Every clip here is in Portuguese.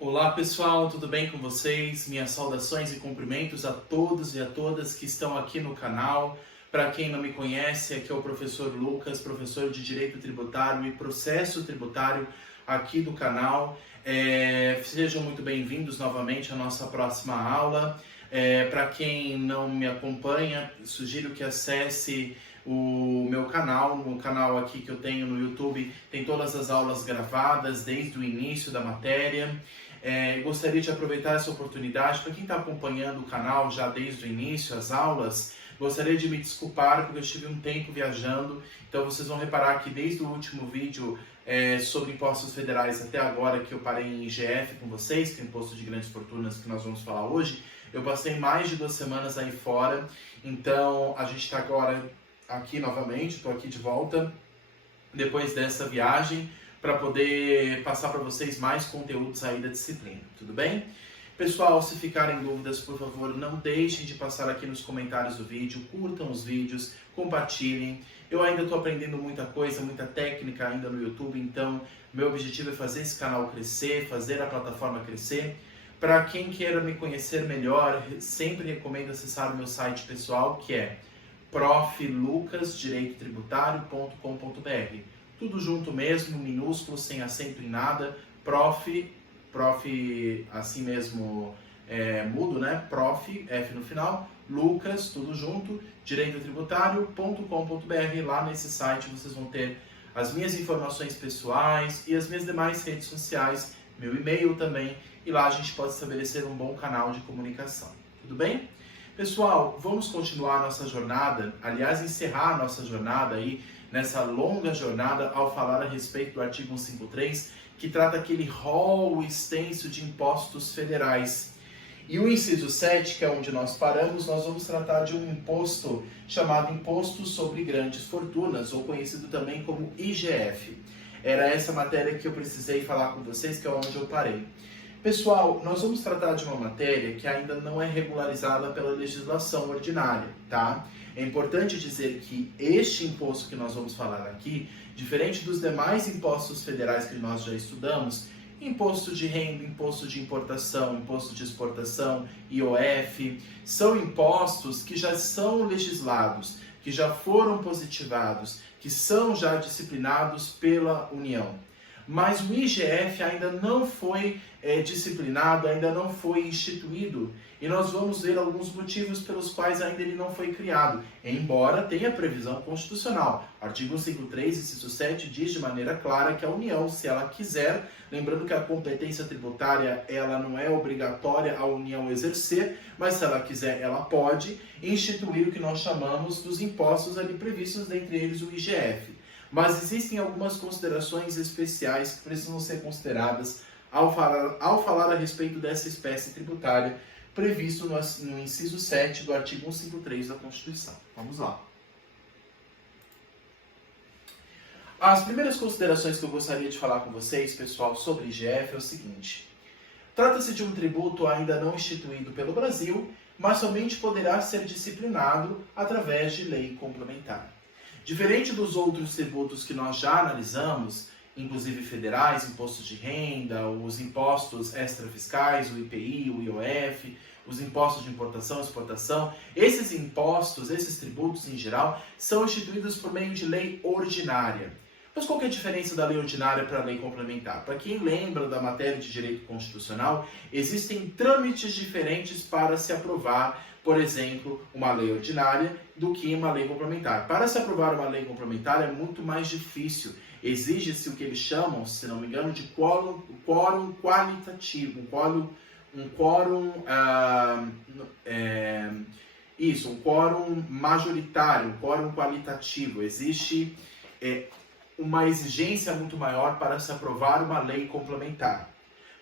Olá pessoal, tudo bem com vocês? Minhas saudações e cumprimentos a todos e a todas que estão aqui no canal. Para quem não me conhece, aqui é o professor Lucas, professor de Direito Tributário e Processo Tributário aqui do canal. Sejam muito bem-vindos novamente à nossa próxima aula. Para quem não me acompanha, sugiro que acesse o meu canal, no canal aqui que eu tenho no YouTube, tem todas as aulas gravadas desde o início da matéria. Gostaria de aproveitar essa oportunidade, para quem está acompanhando o canal já desde o início, as aulas, gostaria de me desculpar porque eu estive um tempo viajando, então vocês vão reparar que desde o último vídeo sobre impostos federais até agora, que eu parei em IGF com vocês, que é o Imposto de Grandes Fortunas que nós vamos falar hoje, eu passei mais de 2 semanas aí fora, então a gente está agora aqui novamente, estou aqui de volta, depois dessa viagem, para poder passar para vocês mais conteúdos aí da disciplina, tudo bem? Pessoal, se ficarem dúvidas, por favor, não deixem de passar aqui nos comentários do vídeo, curtam os vídeos, compartilhem. Eu ainda estou aprendendo muita coisa, muita técnica ainda no YouTube, então meu objetivo é fazer esse canal crescer, fazer a plataforma crescer. Para quem queira me conhecer melhor, sempre recomendo acessar o meu site pessoal, que é proflucasdireitotributário.com.br. Tudo junto mesmo, minúsculo, sem acento em nada, prof assim mesmo, mudo, né? Prof, F no final, Lucas, tudo junto, direitotributário.com.br. Lá nesse site vocês vão ter as minhas informações pessoais e as minhas demais redes sociais, meu e-mail também, e lá a gente pode estabelecer um bom canal de comunicação. Tudo bem? Pessoal, vamos continuar a nossa jornada, aliás, encerrar a nossa jornada aí, nessa longa jornada, ao falar a respeito do artigo 153, que trata aquele rol extenso de impostos federais. E o inciso 7, que é onde nós paramos, nós vamos tratar de um imposto chamado Imposto sobre Grandes Fortunas, ou conhecido também como IGF. Era essa matéria que eu precisei falar com vocês, que é onde eu parei. Pessoal, nós vamos tratar de uma matéria que ainda não é regularizada pela legislação ordinária, tá? É importante dizer que este imposto que nós vamos falar aqui, diferente dos demais impostos federais que nós já estudamos, imposto de renda, imposto de importação, imposto de exportação, IOF, são impostos que já são legislados, que já foram positivados, que são já disciplinados pela União. Mas o IGF ainda não foi disciplinado, ainda não foi instituído. E nós vamos ver alguns motivos pelos quais ainda ele não foi criado, embora tenha previsão constitucional. Artigo 153, inciso 7, diz de maneira clara que a União, se ela quiser, lembrando que a competência tributária ela não é obrigatória a União exercer, mas se ela quiser, ela pode instituir o que nós chamamos dos impostos ali previstos, dentre eles o IGF. Mas existem algumas considerações especiais que precisam ser consideradas ao falar a respeito dessa espécie tributária previsto no inciso 7 do artigo 153 da Constituição. Vamos lá. As primeiras considerações que eu gostaria de falar com vocês, pessoal, sobre IGF é o seguinte. Trata-se de um tributo ainda não instituído pelo Brasil, mas somente poderá ser disciplinado através de lei complementar. Diferente dos outros tributos que nós já analisamos, inclusive federais, impostos de renda, os impostos extrafiscais, o IPI, o IOF, os impostos de importação e exportação, esses impostos, esses tributos em geral, são instituídos por meio de lei ordinária. Mas qual que é a diferença da lei ordinária para a lei complementar? Para quem lembra da matéria de direito constitucional, existem trâmites diferentes para se aprovar, por exemplo, uma lei ordinária do que uma lei complementar. Para se aprovar uma lei complementar é muito mais difícil. Exige-se o que eles chamam, se não me engano, de quórum qualitativo, um quórum majoritário, um quórum qualitativo. Existe uma exigência muito maior para se aprovar uma lei complementar.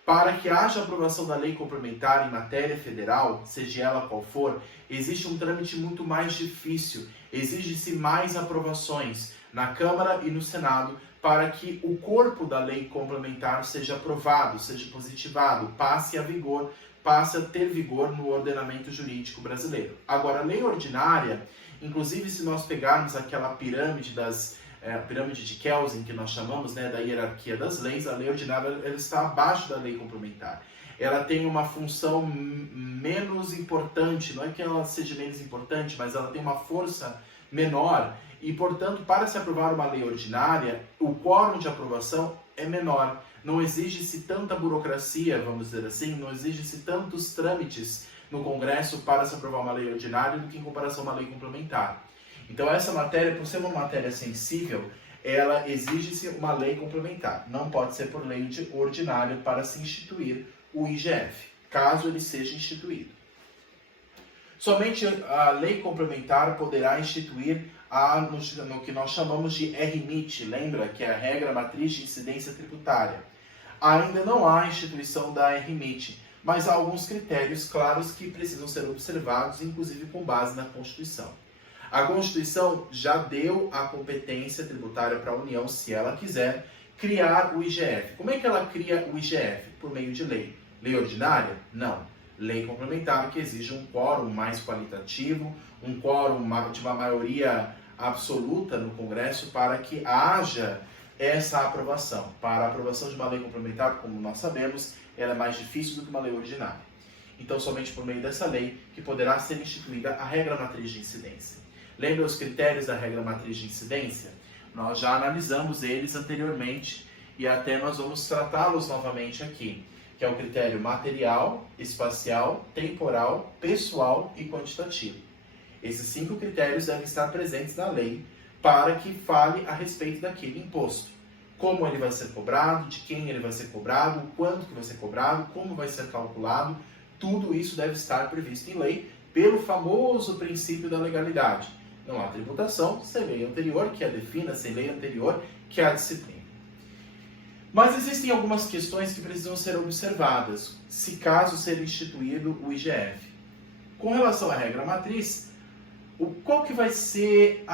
Para que haja aprovação da lei complementar em matéria federal, seja ela qual for, existe um trâmite muito mais difícil. Exige-se mais aprovações na Câmara e no Senado para que o corpo da lei complementar seja aprovado, seja positivado, passe a ter vigor no ordenamento jurídico brasileiro. Agora, a lei ordinária, inclusive se nós pegarmos aquela pirâmide das a pirâmide de Kelsen, que nós chamamos, né, da hierarquia das leis, a lei ordinária ela está abaixo da lei complementar. Ela tem uma função menos importante, não é que ela seja menos importante, mas ela tem uma força menor e, portanto, para se aprovar uma lei ordinária, o quórum de aprovação é menor. Não exige-se tanta burocracia, vamos dizer assim, não exige-se tantos trâmites no Congresso para se aprovar uma lei ordinária do que em comparação a uma lei complementar. Então, essa matéria, por ser uma matéria sensível, ela exige-se uma lei complementar. Não pode ser por lei ordinária para se instituir o IGF, caso ele seja instituído. Somente a lei complementar poderá instituir no que nós chamamos de RMIT, lembra que é a Regra Matriz de Incidência Tributária. Ainda não há instituição da RMIT, mas há alguns critérios claros que precisam ser observados, inclusive com base na Constituição. A Constituição já deu a competência tributária para a União, se ela quiser, criar o IGF. Como é que ela cria o IGF? Por meio de lei. Lei ordinária? Não. Lei complementar que exige um quórum mais qualitativo, um quórum de uma maioria absoluta no Congresso para que haja essa aprovação. Para a aprovação de uma lei complementar, como nós sabemos, ela é mais difícil do que uma lei ordinária. Então, somente por meio dessa lei que poderá ser instituída a regra matriz de incidência. Lembra os critérios da regra matriz de incidência? Nós já analisamos eles anteriormente e até nós vamos tratá-los novamente aqui, que é o critério material, espacial, temporal, pessoal e quantitativo. Esses 5 critérios devem estar presentes na lei para que fale a respeito daquele imposto. Como ele vai ser cobrado, de quem ele vai ser cobrado, quanto que vai ser cobrado, como vai ser calculado, tudo isso deve estar previsto em lei pelo famoso princípio da legalidade. Não há tributação sem lei anterior que a defina, sem lei anterior que a disciplina. Mas existem algumas questões que precisam ser observadas, se caso ser instituído o IGF. Com relação à regra matriz, qual que vai ser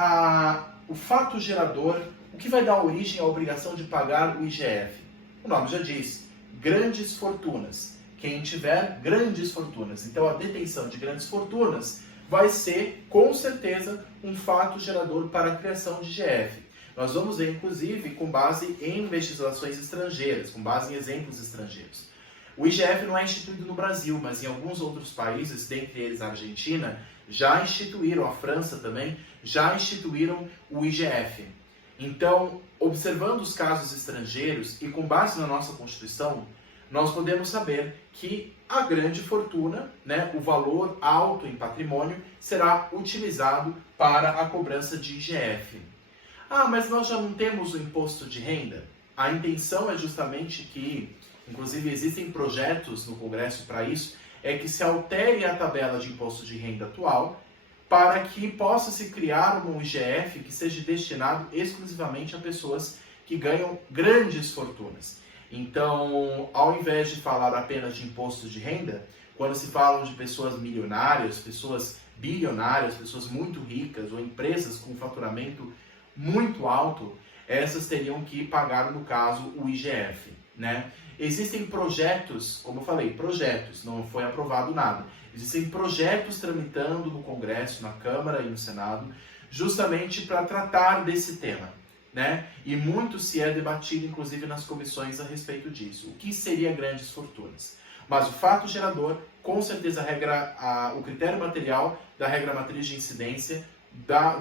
o fato gerador, o que vai dar origem à obrigação de pagar o IGF? O nome já diz, grandes fortunas. Quem tiver grandes fortunas. Então, a detenção de grandes fortunas vai ser, com certeza, um fato gerador para a criação de IGF. Nós vamos ver, inclusive, com base em legislações estrangeiras, com base em exemplos estrangeiros. O IGF não é instituído no Brasil, mas em alguns outros países, dentre eles a Argentina, já instituíram, a França também, já instituíram o IGF. Então, observando os casos estrangeiros e com base na nossa Constituição, nós podemos saber que a grande fortuna, né, o valor alto em patrimônio, será utilizado para a cobrança de IGF. Ah, mas nós já não temos o imposto de renda? A intenção é justamente que, inclusive existem projetos no Congresso para isso, é que se altere a tabela de imposto de renda atual para que possa se criar um IGF que seja destinado exclusivamente a pessoas que ganham grandes fortunas. Então, ao invés de falar apenas de imposto de renda, quando se falam de pessoas milionárias, pessoas bilionárias, pessoas muito ricas ou empresas com faturamento muito alto, essas teriam que pagar, no caso, o IGF, né? Existem projetos, como eu falei, projetos, não foi aprovado nada. Existem projetos tramitando no Congresso, na Câmara e no Senado, justamente para tratar desse tema, né? E muito se é debatido, inclusive, nas comissões a respeito disso. O que seria grandes fortunas? Mas o fato gerador, com certeza, o critério material da regra matriz de incidência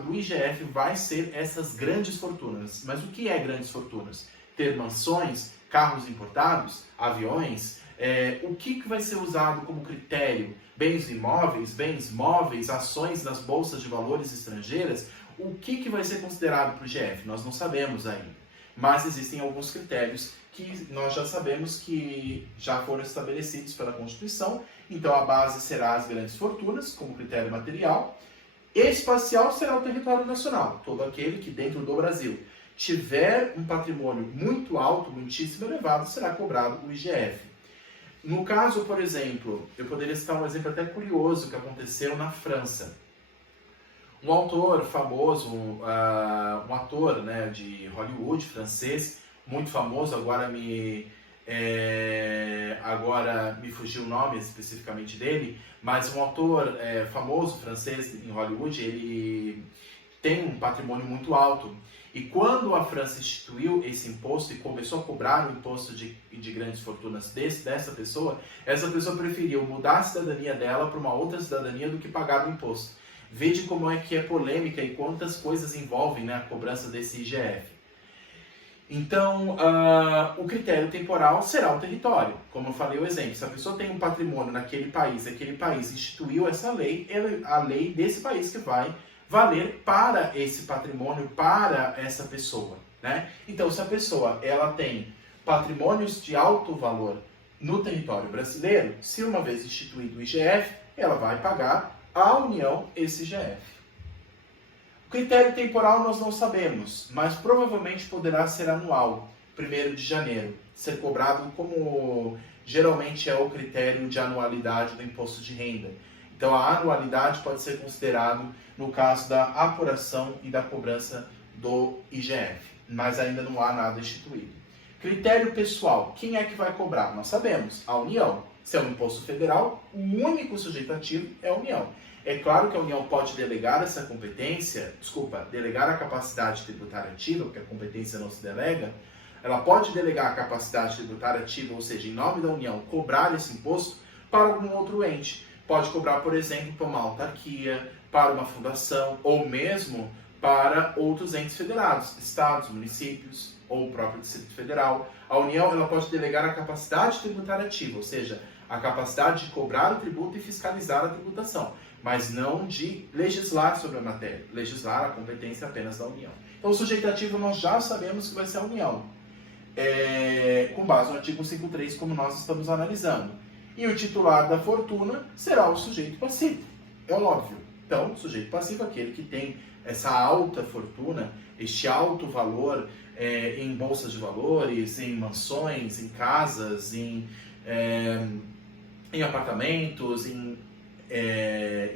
do IGF vai ser essas grandes fortunas. Mas o que é grandes fortunas? Ter mansões, carros importados, aviões? O que vai ser usado como critério? Bens imóveis, bens móveis, ações nas bolsas de valores estrangeiras? O que vai ser considerado para o IGF? Nós não sabemos ainda. Mas existem alguns critérios que nós já sabemos que já foram estabelecidos pela Constituição. Então a base será as grandes fortunas, como critério material. Espacial será o território nacional, todo aquele que dentro do Brasil tiver um patrimônio muito alto, muitíssimo elevado, será cobrado o IGF. No caso, por exemplo, eu poderia citar um exemplo até curioso que aconteceu na França. Um autor famoso, um ator, né, de Hollywood, francês, muito famoso, agora me fugiu o nome especificamente dele, mas um autor famoso francês em Hollywood, ele tem um patrimônio muito alto. E quando a França instituiu esse imposto e começou a cobrar o imposto de grandes fortunas dessa pessoa, essa pessoa preferiu mudar a cidadania dela para uma outra cidadania do que pagar o imposto. Veja como é que é polêmica e quantas coisas envolvem, né, a cobrança desse IGF. Então, o critério temporal será o território. Como eu falei o exemplo, se a pessoa tem um patrimônio naquele país, aquele país instituiu essa lei, a lei desse país que vai valer para esse patrimônio, para essa pessoa, né? Então, se a pessoa ela tem patrimônios de alto valor no território brasileiro, se uma vez instituído o IGF, ela vai pagar à União esse IGF. O critério temporal nós não sabemos, mas provavelmente poderá ser anual, 1º de janeiro, ser cobrado como geralmente é o critério de anualidade do imposto de renda. Então a anualidade pode ser considerado no caso da apuração e da cobrança do IGF, mas ainda não há nada instituído. Critério pessoal, quem é que vai cobrar? Nós sabemos, a União. Se é um imposto federal, o único sujeito ativo é a União. É claro que a União pode delegar essa competência, delegar a capacidade tributária ativa, porque a competência não se delega, ela pode delegar a capacidade tributária ativa, ou seja, em nome da União, cobrar esse imposto para algum outro ente. Pode cobrar, por exemplo, para uma autarquia, para uma fundação, ou mesmo para outros entes federados, estados, municípios, ou o próprio Distrito Federal. A União ela pode delegar a capacidade tributária ativa, ou seja, a capacidade de cobrar o tributo e fiscalizar a tributação, mas não de legislar sobre a matéria. Legislar a competência apenas da União. Então, o sujeito ativo nós já sabemos que vai ser a União, com base no artigo 5.3, como nós estamos analisando. E o titular da fortuna será o sujeito passivo, é óbvio. Então, o sujeito passivo é aquele que tem essa alta fortuna, este alto valor em bolsas de valores, em mansões, em casas, em apartamentos, em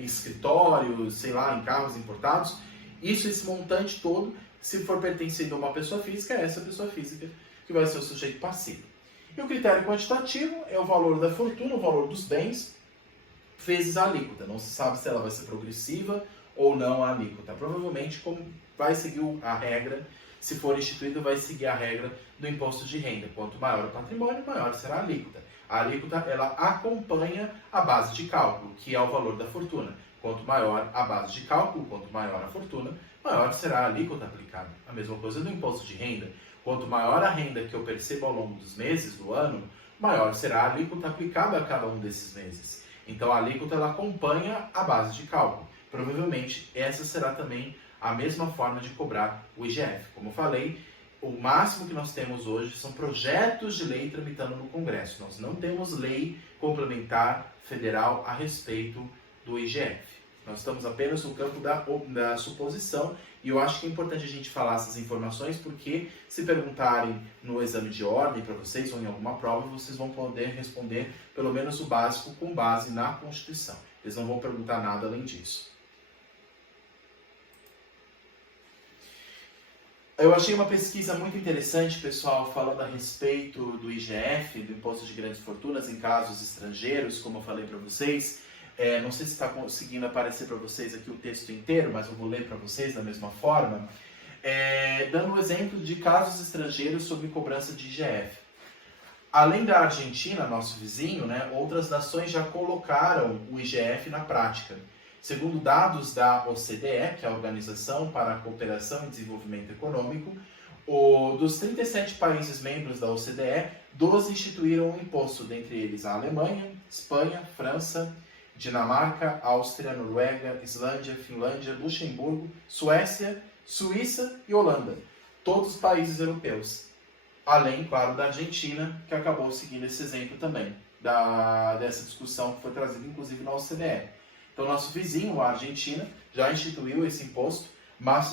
escritórios, sei lá, em carros importados. Esse montante todo, se for pertencendo a uma pessoa física, é essa pessoa física que vai ser o sujeito passivo. E o critério quantitativo é o valor da fortuna, o valor dos bens, vezes a alíquota. Não se sabe se ela vai ser progressiva ou não a alíquota. Provavelmente, como vai seguir a regra, se for instituído, vai seguir a regra do imposto de renda. Quanto maior o patrimônio, maior será a alíquota. A alíquota, ela acompanha a base de cálculo, que é o valor da fortuna. Quanto maior a base de cálculo, quanto maior a fortuna, maior será a alíquota aplicada. A mesma coisa do imposto de renda. Quanto maior a renda que eu percebo ao longo dos meses, do ano, maior será a alíquota aplicada a cada um desses meses. Então a alíquota ela acompanha a base de cálculo. Provavelmente essa será também a mesma forma de cobrar o IGF. Como eu falei, o máximo que nós temos hoje são projetos de lei tramitando no Congresso. Nós não temos lei complementar federal a respeito do IGF. Nós estamos apenas no campo da suposição, e eu acho que é importante a gente falar essas informações, porque se perguntarem no exame de ordem para vocês ou em alguma prova, vocês vão poder responder pelo menos o básico com base na Constituição. Eles não vão perguntar nada além disso. Eu achei uma pesquisa muito interessante, pessoal, falando a respeito do IGF, do Imposto de Grandes Fortunas, em casos estrangeiros, como eu falei para vocês. Não sei se está conseguindo aparecer para vocês aqui o texto inteiro, mas eu vou ler para vocês da mesma forma, dando um exemplo de casos estrangeiros sobre cobrança de IGF. Além da Argentina, nosso vizinho, né, outras nações já colocaram o IGF na prática. Segundo dados da OCDE, que é a Organização para a Cooperação e Desenvolvimento Econômico, dos 37 países membros da OCDE, 12 instituíram um imposto, dentre eles a Alemanha, Espanha, França, Dinamarca, Áustria, Noruega, Islândia, Finlândia, Luxemburgo, Suécia, Suíça e Holanda. Todos os países europeus. Além, claro, da Argentina, que acabou seguindo esse exemplo também, dessa discussão que foi trazida inclusive na OCDE. Então, nosso vizinho, a Argentina, já instituiu esse imposto, mas,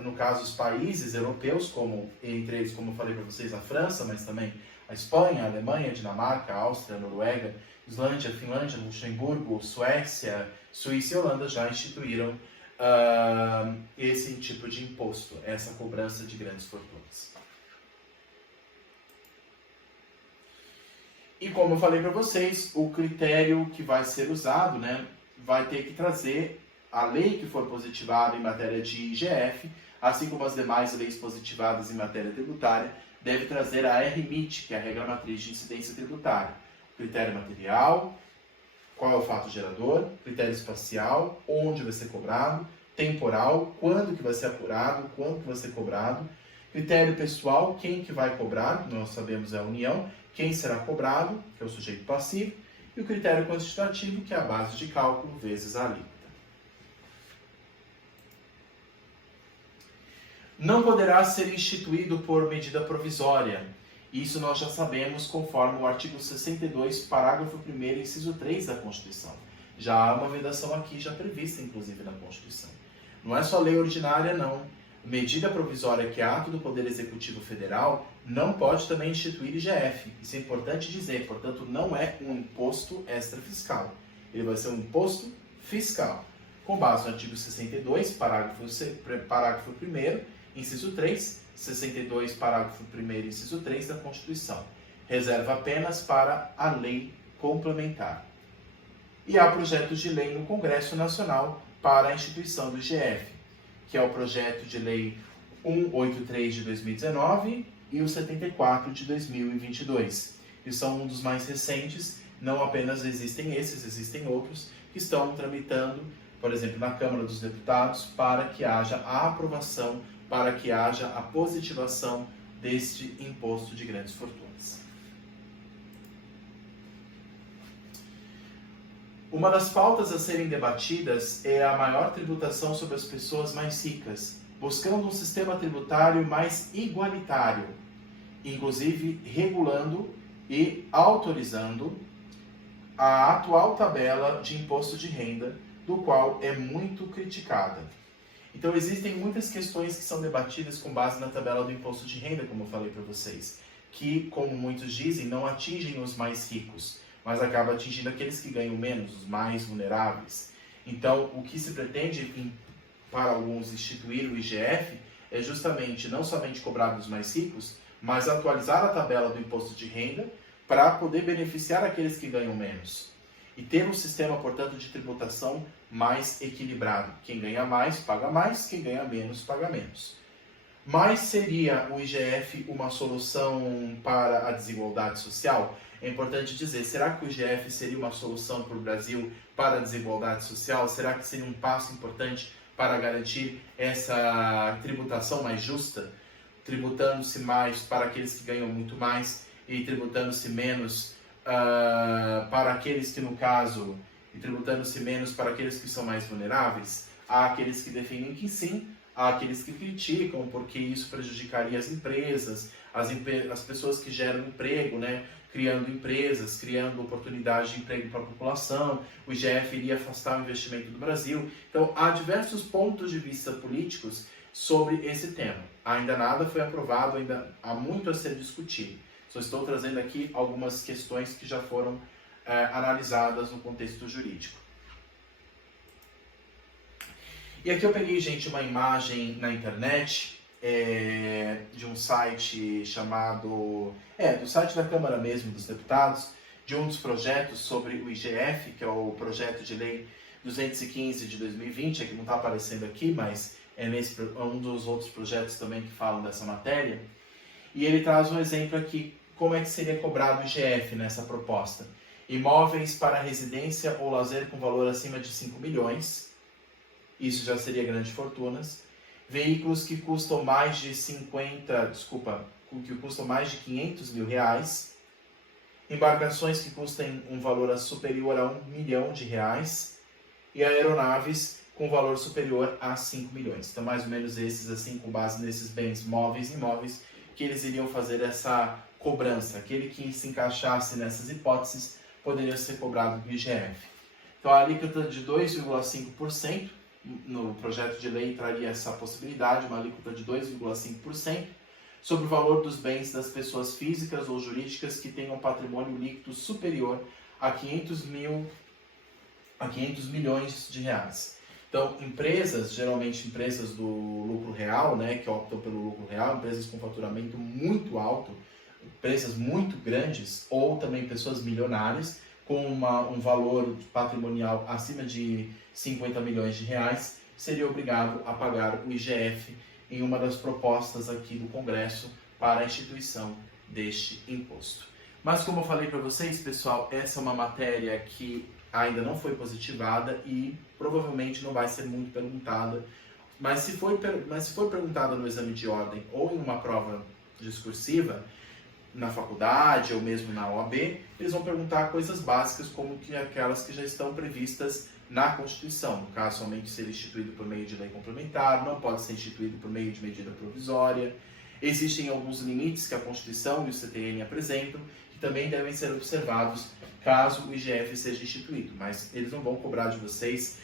no caso, os países europeus, entre eles, como eu falei para vocês, a França, mas também a Espanha, a Alemanha, a Dinamarca, a Áustria, a Noruega, Islândia, Finlândia, Luxemburgo, Suécia, Suíça e Holanda já instituíram esse tipo de imposto, essa cobrança de grandes fortunas. E como eu falei para vocês, o critério que vai ser usado, né, vai ter que trazer a lei que for positivada em matéria de IGF, assim como as demais leis positivadas em matéria tributária, deve trazer a RMIT, que é a regra matriz de incidência tributária. Critério material, qual é o fato gerador, critério espacial, onde vai ser cobrado, temporal, quando que vai ser apurado, quanto que vai ser cobrado, critério pessoal, quem que vai cobrar, nós sabemos é a União, quem será cobrado, que é o sujeito passivo, e o critério quantitativo, que é a base de cálculo vezes a alíquota. Não poderá ser instituído por medida provisória. Isso nós já sabemos conforme o artigo 62, parágrafo 1º, inciso 3 da Constituição. Já há uma vedação aqui, já prevista inclusive na Constituição. Não é só lei ordinária, não. Medida provisória que é ato do Poder Executivo Federal não pode também instituir IGF. Isso é importante dizer, portanto não é um imposto extrafiscal. Ele vai ser um imposto fiscal, com base no artigo 62, parágrafo 1º, inciso 3, 62, parágrafo 1º, inciso 3 da Constituição. Reserva apenas para a lei complementar. E há projetos de lei no Congresso Nacional para a instituição do IGF, que é o projeto de lei 183 de 2019 e o 74 de 2022. E são um dos mais recentes, não apenas existem esses, existem outros que estão tramitando, por exemplo, na Câmara dos Deputados, para que haja a aprovação, para que haja a positivação deste imposto de grandes fortunas. Uma das pautas a serem debatidas é a maior tributação sobre as pessoas mais ricas, buscando um sistema tributário mais igualitário, inclusive regulando e autorizando a atual tabela de imposto de renda, do qual é muito criticada. Então existem muitas questões que são debatidas com base na tabela do imposto de renda, como eu falei para vocês, que, como muitos dizem, não atingem os mais ricos, mas acaba atingindo aqueles que ganham menos, os mais vulneráveis. Então, o que se pretende, para alguns, instituir o IGF é justamente não somente cobrar dos mais ricos, mas atualizar a tabela do imposto de renda para poder beneficiar aqueles que ganham menos. E ter um sistema, portanto, de tributação mais equilibrado. Quem ganha mais, paga mais, quem ganha menos, paga menos. Mas seria o IGF uma solução para a desigualdade social? É importante dizer, será que o IGF seria uma solução para o Brasil para a desigualdade social? Será que seria um passo importante para garantir essa tributação mais justa? Tributando-se mais para aqueles que ganham muito mais e tributando-se menos para aqueles que, no caso, e tributando-se menos para aqueles que são mais vulneráveis? Há aqueles que defendem que sim, há aqueles que criticam porque isso prejudicaria as empresas, as pessoas que geram emprego, né? Criando empresas, criando oportunidades de emprego para a população, o IGF iria afastar o investimento do Brasil. Então, há diversos pontos de vista políticos sobre esse tema. Ainda nada foi aprovado, ainda há muito a ser discutido. Só estou trazendo aqui algumas questões que já foram analisadas no contexto jurídico. E aqui eu peguei, gente, uma imagem na internet de um site chamado... do site da Câmara mesmo, dos Deputados, de um dos projetos sobre o IGF, que é o projeto de lei 215 de 2020, que não está aparecendo aqui, mas é um dos outros projetos também que falam dessa matéria. E ele traz um exemplo aqui, como é que seria cobrado o IGF nessa proposta. Imóveis para residência ou lazer com valor acima de 5 milhões, isso já seria grandes fortunas. Veículos que custam mais de 500 mil reais. Embarcações que custem um valor superior a 1 milhão de reais. E aeronaves com valor superior a 5 milhões. Então, mais ou menos esses, assim, com base nesses bens móveis e imóveis, que eles iriam fazer essa cobrança. Aquele que se encaixasse nessas hipóteses poderia ser cobrado do IGF. Então, a alíquota de 2,5%, no projeto de lei traria essa possibilidade, uma alíquota de 2,5%, sobre o valor dos bens das pessoas físicas ou jurídicas que tenham patrimônio líquido superior a 500 milhões de reais. Então, empresas, geralmente empresas do lucro real, né, que optam pelo lucro real, empresas com faturamento muito alto, empresas muito grandes, ou também pessoas milionárias, com um valor patrimonial acima de 50 milhões de reais, seria obrigado a pagar o IGF em uma das propostas aqui do Congresso para a instituição deste imposto. Mas como eu falei para vocês, pessoal, essa é uma matéria que ainda não foi positivada e provavelmente não vai ser muito perguntada. Mas se for perguntada no exame de ordem ou em uma prova discursiva, na faculdade ou mesmo na OAB, eles vão perguntar coisas básicas como que aquelas que já estão previstas na Constituição. No caso, somente ser instituído por meio de lei complementar, não pode ser instituído por meio de medida provisória. Existem alguns limites que a Constituição e o CTN apresentam, que também devem ser observados caso o IGF seja instituído. Mas eles não vão cobrar de vocês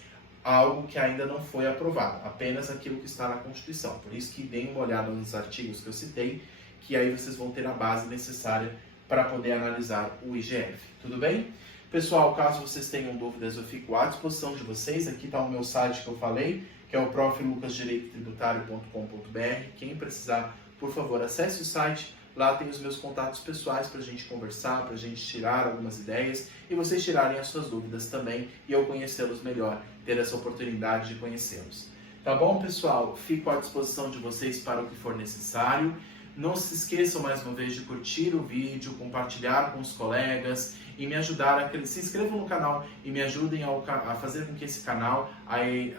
algo que ainda não foi aprovado, apenas aquilo que está na Constituição. Por isso que deem uma olhada nos artigos que eu citei, que aí vocês vão ter a base necessária para poder analisar o IGF. Tudo bem? Pessoal, caso vocês tenham dúvidas, eu fico à disposição de vocês. Aqui está o meu site que eu falei, que é o proflucasdireitotributário.com.br. Quem precisar, por favor, acesse o site. Lá tem os meus contatos pessoais para a gente conversar, para a gente tirar algumas ideias e vocês tirarem as suas dúvidas também e eu conhecê-los melhor, ter essa oportunidade de conhecê-los. Tá bom, pessoal? Fico à disposição de vocês para o que for necessário. Não se esqueçam mais uma vez de curtir o vídeo, compartilhar com os colegas e me ajudar se inscrevam no canal e me ajudem a fazer com que esse canal,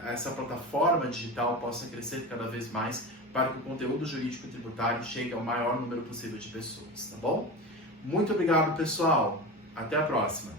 essa plataforma digital possa crescer cada vez mais para que o conteúdo jurídico e tributário chegue ao maior número possível de pessoas, tá bom? Muito obrigado, pessoal. Até a próxima.